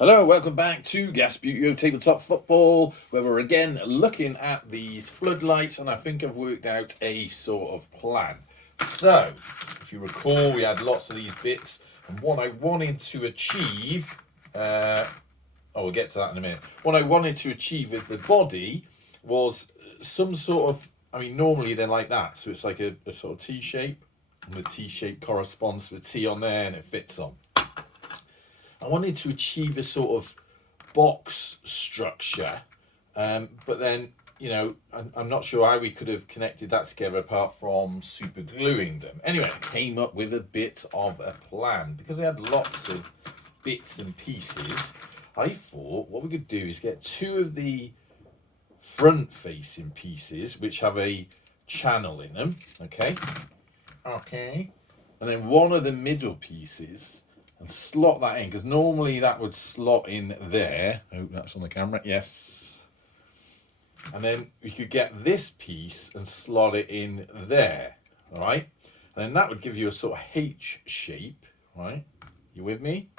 Hello, welcome back to Gas Buto Tabletop Football, where we're again looking at these floodlights, and I think I've worked out a sort of plan. So, if you recall, we had lots of these bits, and what I wanted to achieve, we'll get to that in a minute. What I wanted to achieve with the body was some sort of, normally they're like that, so it's like a sort of T shape, and the T shape corresponds to the T on there, and it fits on. I wanted to achieve a sort of box structure, but then, I'm not sure how we could have connected that together apart from super gluing them. Anyway, I came up with a bit of a plan. Because I had lots of bits and pieces, I thought what we could do is get two of the front-facing pieces, which have a channel in them, okay? And then one of the middle pieces, and slot that in, because normally that would slot in there. Oh, that's on the camera, yes. And then we could get this piece and slot it in there, all right? And then that would give you a sort of H shape, right? You with me?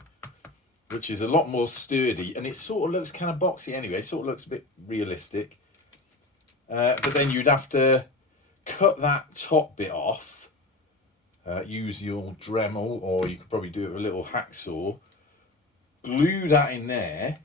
Which is a lot more sturdy, and it sort of looks kind of boxy anyway. It sort of looks a bit realistic. But then you'd have to cut that top bit off. Use your Dremel, or you could probably do it with a little hacksaw. Glue that in there,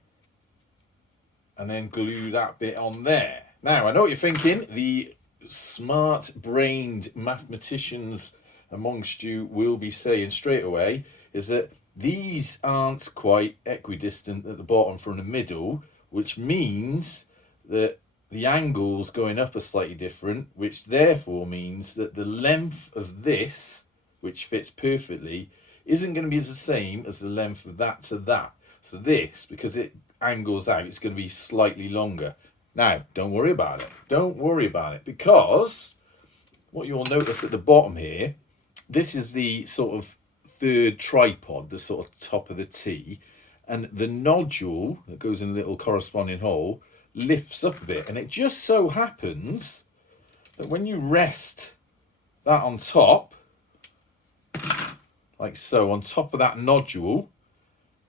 and then glue that bit on there. Now, I know what you're thinking. The smart-brained mathematicians amongst you will be saying straight away is that these aren't quite equidistant at the bottom from the middle, which means that the angles going up are slightly different, which therefore means that the length of this, which fits perfectly, isn't going to be the same as the length of that to that. So this, because it angles out, it's going to be slightly longer. Now, don't worry about it. Don't worry about it, because what you'll notice at the bottom here, this is the sort of third tripod, the sort of top of the T, and the nodule that goes in a little corresponding hole lifts up a bit, and it just so happens that when you rest that on top, like so, on top of that nodule,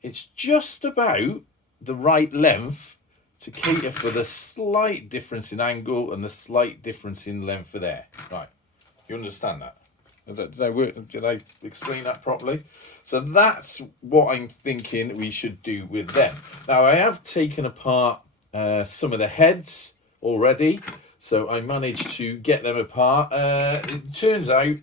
it's just about the right length to cater for the slight difference in angle and the slight difference in length for there. Right, you understand that? Did I explain that properly? So that's what I'm thinking we should do with them. Now, I have taken apart some of the heads already, so I managed to get them apart. It turns out,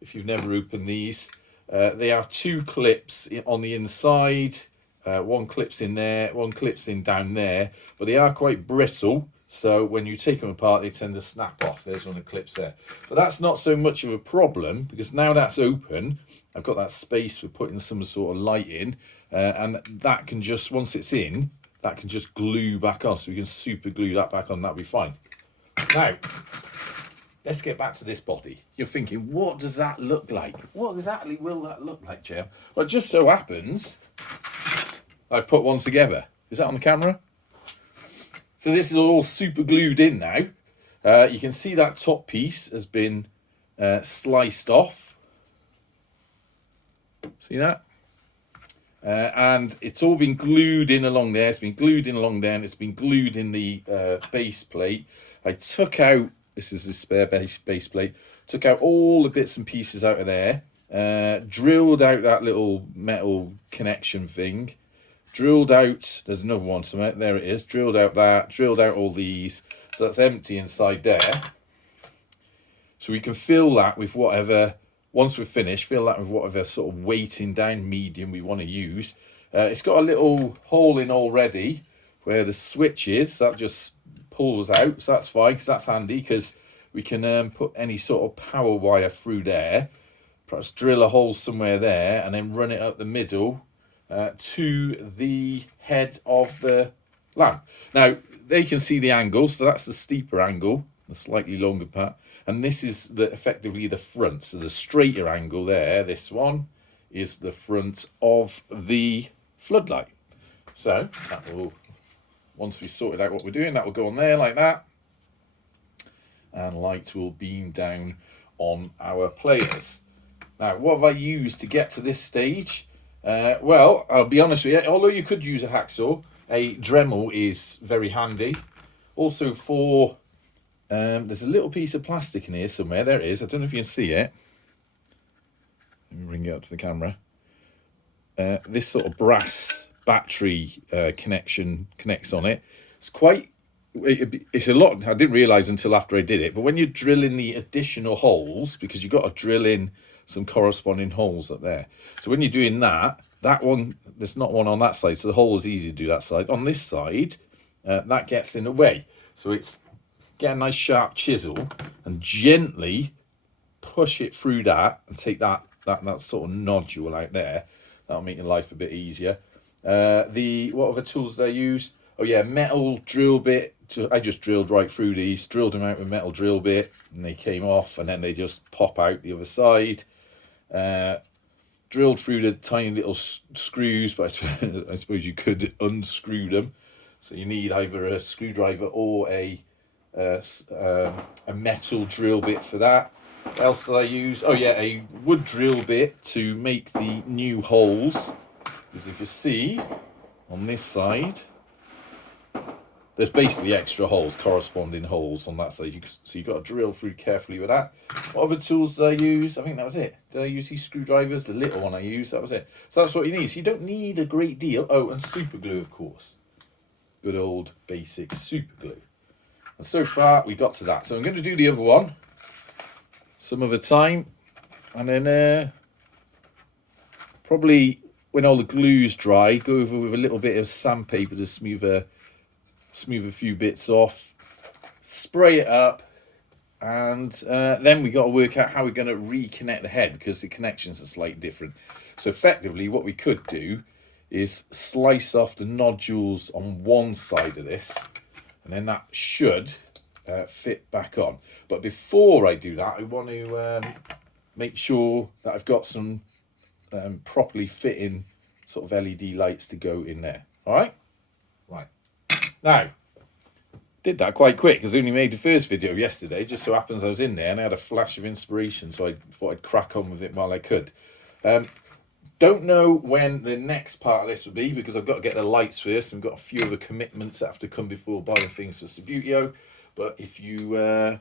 if you've never opened these, they have two clips on the inside. One clips in there, one clips in down there, but they are quite brittle, so when you take them apart they tend to snap off. There's one of the clips there, but that's not so much of a problem, because now that's open, I've got that space for putting some sort of light in, and that can just, once it's in, that can just glue back on, so we can super glue that back on. That'll be fine. Now, let's get back to this body. You're thinking, what does that look like? What exactly will that look like, Jim? Well, it just so happens I've put one together. Is that on the camera? So this is all super glued in now. You can see that top piece has been sliced off. See that? And it's all been glued in along there. It's been glued in along there, and it's been glued in the base plate. I took out, this is the spare base plate, took out all the bits and pieces out of there, drilled out that little metal connection thing, drilled out, there's another one somewhere, there it is, drilled out that, drilled out all these, so that's empty inside there. So we can fill that with whatever, once we're finished, fill that with whatever sort of weighting down medium we want to use. It's got a little hole in already where the switch is, so that just pulls out, so that's fine, because that's handy, because we can put any sort of power wire through there, perhaps drill a hole somewhere there, and then run it up the middle to the head of the lamp. Now, they can see the angle, so that's the steeper angle, the slightly longer part, and this is effectively the front, so the straighter angle there, this one, is the front of the floodlight. So, that will, once we sorted out what we're doing, that will go on there like that, and light will beam down on our players. Now, what have I used to get to this stage? Well, I'll be honest with you, although you could use a hacksaw, a Dremel is very handy. Also for, there's a little piece of plastic in here somewhere. There it is. I don't know if you can see it. Let me bring it up to the camera. This sort of brass battery connection connects on it. It's quite, it's a lot. I didn't realise until after I did it, but when you're drilling the additional holes, because you've got to drill in some corresponding holes up there. So when you're doing that, that one, there's not one on that side, so the hole is easy to do that side. On this side, that gets in the way. So it's get a nice sharp chisel and gently push it through that and take that sort of nodule out there. That'll make your life a bit easier. What other tools they use? Oh yeah, metal drill bit. I just drilled right through these, drilled them out with metal drill bit, and they came off, and then they just pop out the other side. Drilled through the tiny little screws, but I suppose you could unscrew them. So you need either a screwdriver or a metal drill bit for that. What else did I use? Oh yeah, a wood drill bit to make the new holes. Because if you see on this side, there's basically extra holes, corresponding holes on that side. So you've got to drill through carefully with that. What other tools did I use? I think that was it. Did I use these screwdrivers? The little one I used, that was it. So that's what you need. So you don't need a great deal. Oh, and super glue, of course. Good old basic super glue. And so far, we got to that. So I'm going to do the other one some other time. And then probably when all the glue's dry, go over with a little bit of sandpaper to smooth a few bits off, spray it up, and then we got to work out how we're going to reconnect the head, because the connections are slightly different. So effectively what we could do is slice off the nodules on one side of this, and then that should fit back on. But before I do that, I want to make sure that I've got some properly fitting sort of LED lights to go in there. All right. Now, did that quite quick because I only made the first video yesterday. Just so happens I was in there and I had a flash of inspiration, so I thought I'd crack on with it while I could. Don't know when the next part of this will be, because I've got to get the lights first. I've got a few other commitments that have to come before buying things for Subbuteo. But if you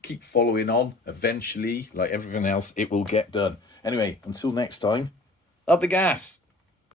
keep following on, eventually, like everything else, it will get done. Anyway, until next time, up the gas.